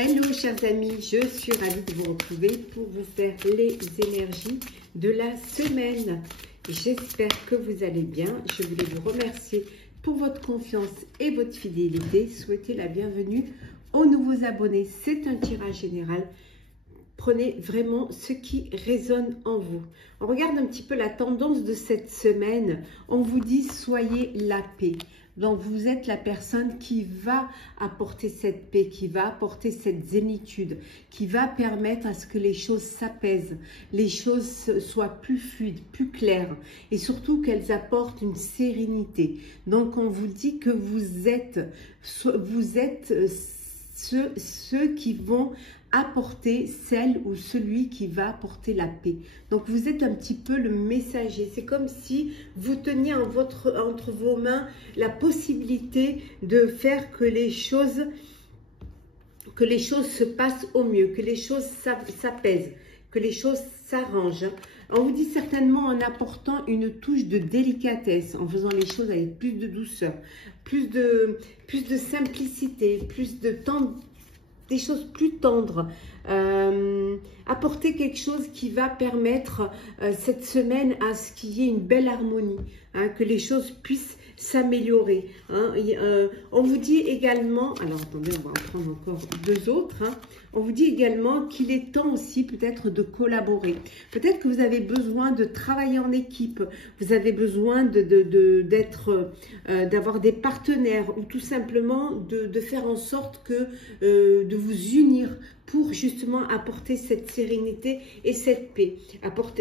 Hello chers amis, je suis ravie de vous retrouver pour vous faire les énergies de la semaine. J'espère que vous allez bien. Je voulais vous remercier pour votre confiance et votre fidélité. Souhaiter la bienvenue aux nouveaux abonnés. C'est un tirage général. Prenez vraiment ce qui résonne en vous. On regarde un petit peu la tendance de cette semaine. On vous dit soyez la paix. Donc, vous êtes la personne qui va apporter cette paix, qui va apporter cette zénitude, qui va permettre à ce que les choses s'apaisent, les choses soient plus fluides, plus claires et surtout qu'elles apportent une sérénité. Donc, on vous dit que vous êtes ceux qui vont apporter celle ou celui qui va apporter la paix. Donc vous êtes un petit peu le messager. C'est comme si vous teniez entre vos mains la possibilité de faire que les choses se passent au mieux, que les choses s'apaisent, que les choses s'arrangent. On vous dit certainement en apportant une touche de délicatesse, en faisant les choses avec plus de douceur, plus de simplicité, plus de temps, des choses plus tendres, apporter quelque chose qui va permettre cette semaine à ce qu'il y ait une belle harmonie, hein, que les choses puissent s'améliorer. Hein. On vous dit également, alors attendez, on va en prendre encore deux autres, hein. On vous dit également qu'il est temps aussi peut-être de collaborer. Peut-être que vous avez besoin de travailler en équipe, vous avez besoin d'avoir des partenaires ou tout simplement de faire en sorte que de vous unir pour justement apporter cette sérénité et cette paix, avoir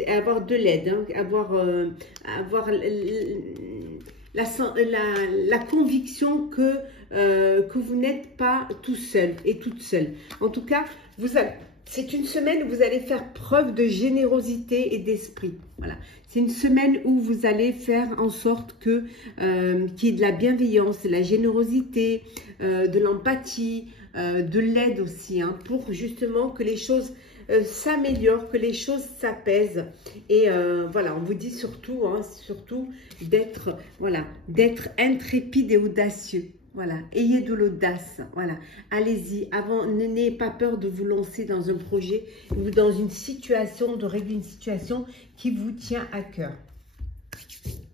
de l'aide, hein, avoir la conviction que vous n'êtes pas tout seul et toute seule. En tout cas, c'est une semaine où vous allez faire preuve de générosité et d'esprit. Voilà. C'est une semaine où vous allez faire en sorte qu'il y ait de la bienveillance, de la générosité, de l'empathie, de l'aide aussi, hein, pour justement que les choses s'améliorent, que les choses s'apaisent. Et voilà, on vous dit surtout, hein, d'être intrépide et audacieux. Voilà, ayez de l'audace, voilà, allez-y, n'ayez pas peur de vous lancer dans un projet ou dans une situation, de régler une situation qui vous tient à cœur.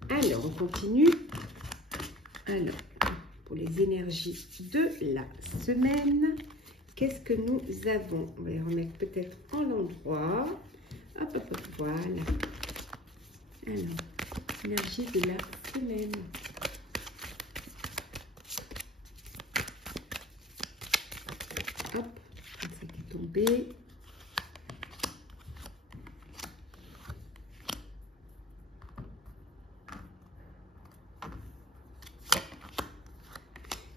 Alors, on continue. Alors, pour les énergies de la semaine, qu'est-ce que nous avons? On va les remettre peut-être en l'endroit. Hop, hop, hop, voilà. Alors, énergie de la semaine. Hop, ça qui est tombé.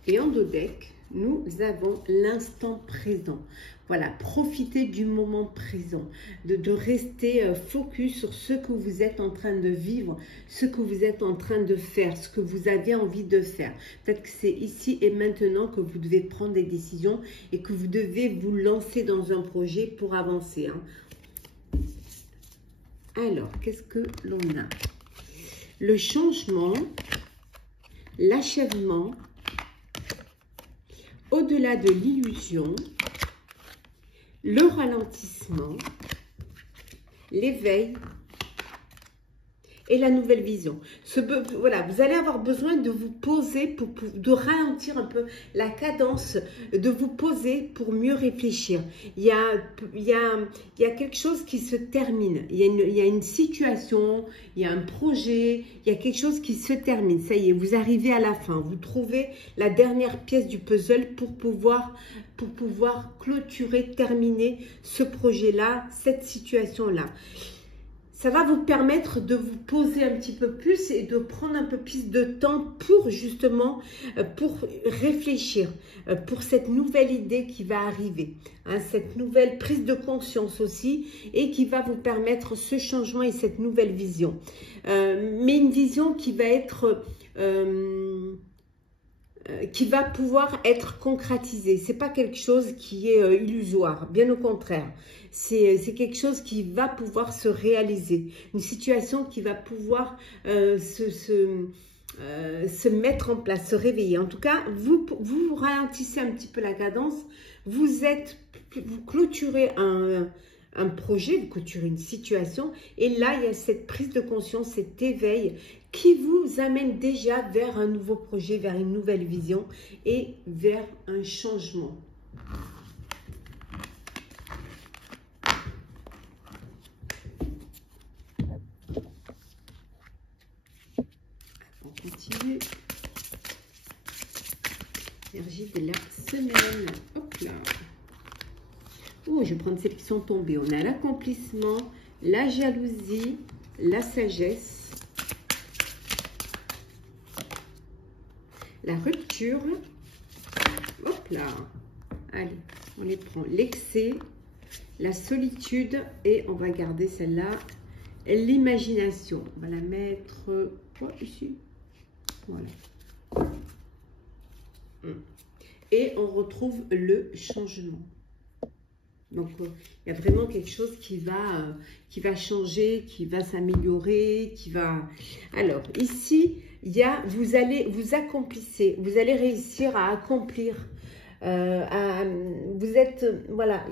Et en dos deck, nous avons l'instant présent. Voilà, profitez du moment présent, de rester focus sur ce que vous êtes en train de vivre, ce que vous êtes en train de faire, ce que vous avez envie de faire. Peut-être que c'est ici et maintenant que vous devez prendre des décisions et que vous devez vous lancer dans un projet pour avancer, hein. Alors, qu'est-ce que l'on a? Le changement, l'achèvement, au-delà de l'illusion, le ralentissement, l'éveil et la nouvelle vision. Voilà, vous allez avoir besoin de vous poser, de ralentir un peu la cadence, de vous poser pour mieux réfléchir. Il y a quelque chose qui se termine. Il y a une situation, il y a un projet, il y a quelque chose qui se termine. Ça y est, vous arrivez à la fin. Vous trouvez la dernière pièce du puzzle pour pouvoir clôturer, terminer ce projet-là, cette situation-là. Ça va vous permettre de vous poser un petit peu plus et de prendre un peu plus de temps pour justement, pour réfléchir, pour cette nouvelle idée qui va arriver, hein, cette nouvelle prise de conscience aussi et qui va vous permettre ce changement et cette nouvelle vision. Mais une vision qui va être... qui va pouvoir être concrétisé. C'est pas quelque chose qui est illusoire, bien au contraire. C'est quelque chose qui va pouvoir se réaliser. Une situation qui va pouvoir se mettre en place, se réveiller. En tout cas, vous ralentissez un petit peu la cadence, vous clôturez un projet, vous clôturez une situation, et là, il y a cette prise de conscience, cet éveil qui vous amène déjà vers un nouveau projet, vers une nouvelle vision et vers un changement. On continue. Énergie de la semaine. Hop là. Oh, je vais prendre celles qui sont tombées. On a l'accomplissement, la jalousie, la sagesse, la rupture. Hop là. Allez, on les prend. L'excès, la solitude et on va garder celle-là. L'imagination. On va la mettre ici. Voilà. Et on retrouve le changement. Donc, il y a vraiment quelque chose qui va changer, qui va s'améliorer, qui va... Alors, ici, il y a, vous accomplissez, vous allez réussir à accomplir, vous êtes, voilà,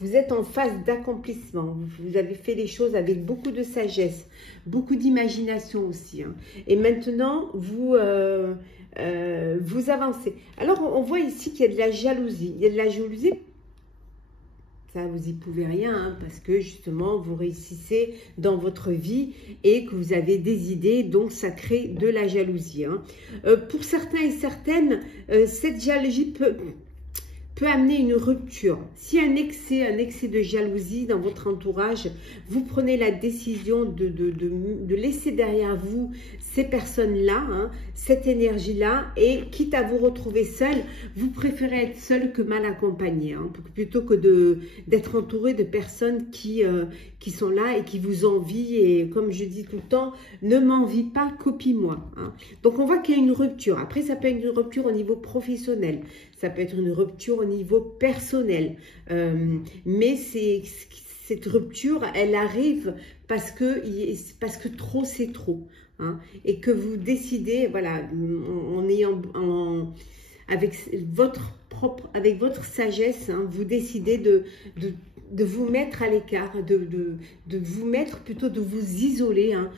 vous êtes en phase d'accomplissement. Vous avez fait les choses avec beaucoup de sagesse, beaucoup d'imagination aussi. Hein. Et maintenant, vous avancez. Alors, on voit ici qu'il y a de la jalousie. Il y a de la jalousie. Ça, vous n'y pouvez rien, hein, parce que justement, vous réussissez dans votre vie et que vous avez des idées, donc ça crée de la jalousie. Hein. Pour certains et certaines, cette jalousie peut amener une rupture. Si un excès de jalousie dans votre entourage, vous prenez la décision de laisser derrière vous ces personnes-là, hein, cette énergie-là, et quitte à vous retrouver seul, vous préférez être seul que mal accompagné, hein, plutôt que d'être entouré de personnes qui sont là et qui vous envient. Et comme je dis tout le temps, ne m'envie pas, copie-moi. Hein. Donc on voit qu'il y a une rupture. Après, ça peut être une rupture au niveau professionnel. Ça peut être une rupture au niveau personnel. Mais cette rupture, elle arrive parce que trop, c'est trop. Hein, et que vous décidez, voilà, avec votre sagesse, hein, vous décidez de vous mettre à l'écart, de vous mettre, plutôt de vous isoler, hein,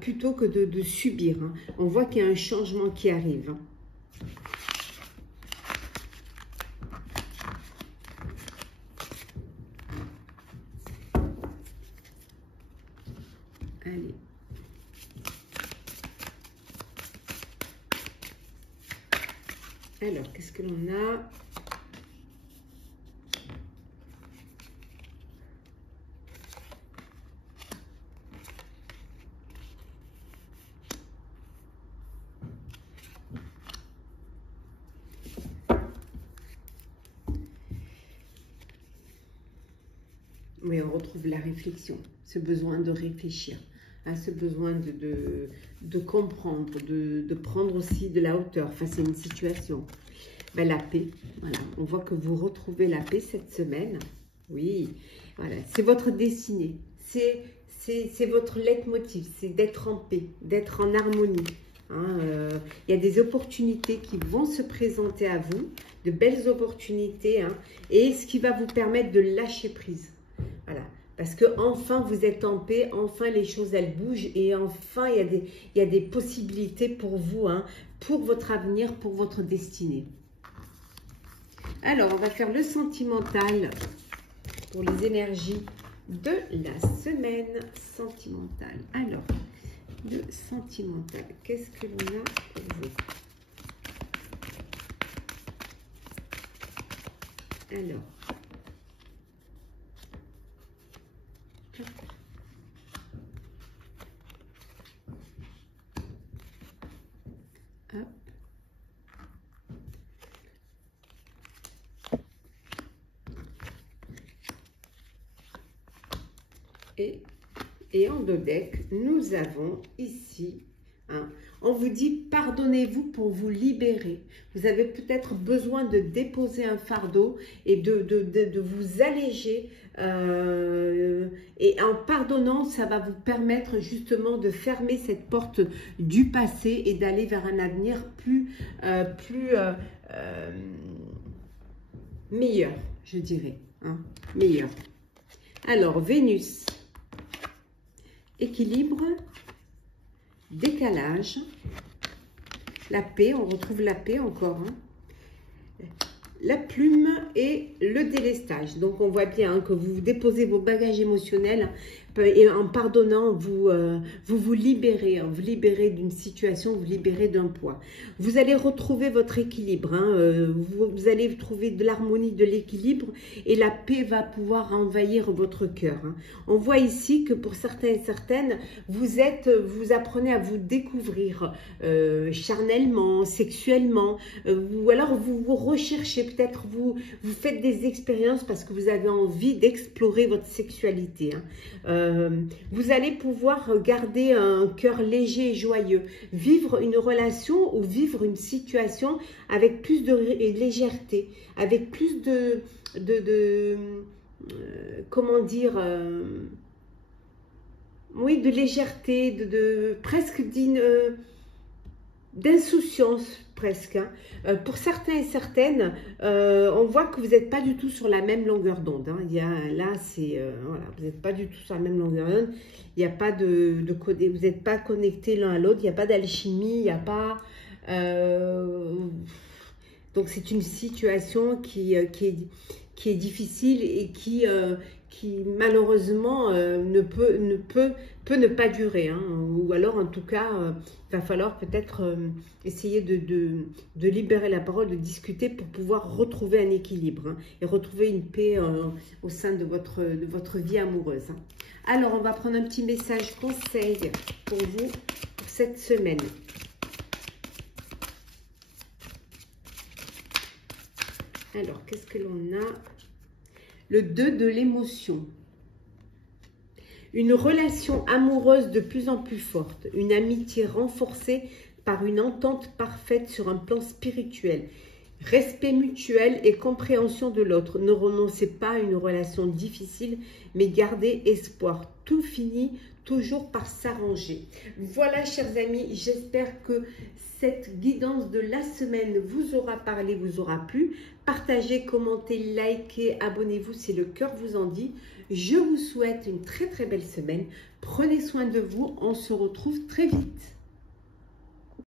plutôt que de subir. Hein. On voit qu'il y a un changement qui arrive. Allez. Alors, qu'est-ce que l'on a? Oui, on retrouve la réflexion, ce besoin de réfléchir, hein, ce besoin de comprendre, de prendre aussi de la hauteur face à une situation. Ben, la paix, voilà, on voit que vous retrouvez la paix cette semaine. Oui, voilà, c'est votre destinée, c'est votre leitmotiv, c'est d'être en paix, d'être en harmonie. Hein, y a des opportunités qui vont se présenter à vous, de belles opportunités, hein, et ce qui va vous permettre de lâcher prise. Voilà, parce que enfin vous êtes en paix, enfin les choses elles bougent et enfin il y a des possibilités pour vous, hein, pour votre avenir, pour votre destinée. Alors on va faire le sentimental pour les énergies de la semaine sentimentale. Alors, le sentimental, qu'est-ce que l'on a pour vous? Alors, hop. Et en dos deck, nous avons ici, hein, On vous dit pardonnez-vous pour vous libérer. Vous avez peut-être besoin de déposer un fardeau et de vous alléger. Et en pardonnant, ça va vous permettre justement de fermer cette porte du passé et d'aller vers un avenir meilleur, je dirais. Hein, meilleur. Alors, Vénus, équilibre, décalage, la paix, on retrouve la paix encore, hein. La plume et le délestage. Donc, on voit bien hein, que vous déposez vos bagages émotionnels et en pardonnant, vous libérez. Hein, vous libérez d'une situation, vous libérez d'un poids. Vous allez retrouver votre équilibre. Hein, vous allez trouver de l'harmonie, de l'équilibre et la paix va pouvoir envahir votre cœur. Hein. On voit ici que pour certains et certaines, vous apprenez à vous découvrir charnellement, sexuellement, ou alors vous recherchez, peut-être vous faites des expériences parce que vous avez envie d'explorer votre sexualité. Hein. Vous allez pouvoir garder un cœur léger et joyeux, vivre une relation ou vivre une situation avec plus de légèreté, avec plus comment dire, oui, de légèreté, presque d'insouciance presque. Hein. Pour certains et certaines, on voit que vous n'êtes pas du tout sur la même longueur d'onde. Hein. Là, voilà, vous n'êtes pas du tout sur la même longueur d'onde. Il n'y a pas vous n'êtes pas connectés l'un à l'autre. Il n'y a pas d'alchimie. Il n'y a pas. Donc c'est une situation qui est difficile et qui malheureusement peut ne pas durer. Hein. Ou alors en tout cas, il va falloir peut-être essayer de libérer la parole, de discuter pour pouvoir retrouver un équilibre hein, et retrouver une paix au sein de votre vie amoureuse. Hein. Alors on va prendre un petit message conseil pour vous pour cette semaine. Alors, qu'est-ce que l'on a? Le 2 de l'émotion. Une relation amoureuse de plus en plus forte. Une amitié renforcée par une entente parfaite sur un plan spirituel. Respect mutuel et compréhension de l'autre. Ne renoncez pas à une relation difficile, mais gardez espoir. Tout finit toujours par s'arranger. Voilà, chers amis, j'espère que cette guidance de la semaine vous aura parlé, vous aura plu. Partagez, commentez, likez, abonnez-vous si le cœur vous en dit. Je vous souhaite une très très belle semaine. Prenez soin de vous, on se retrouve très vite.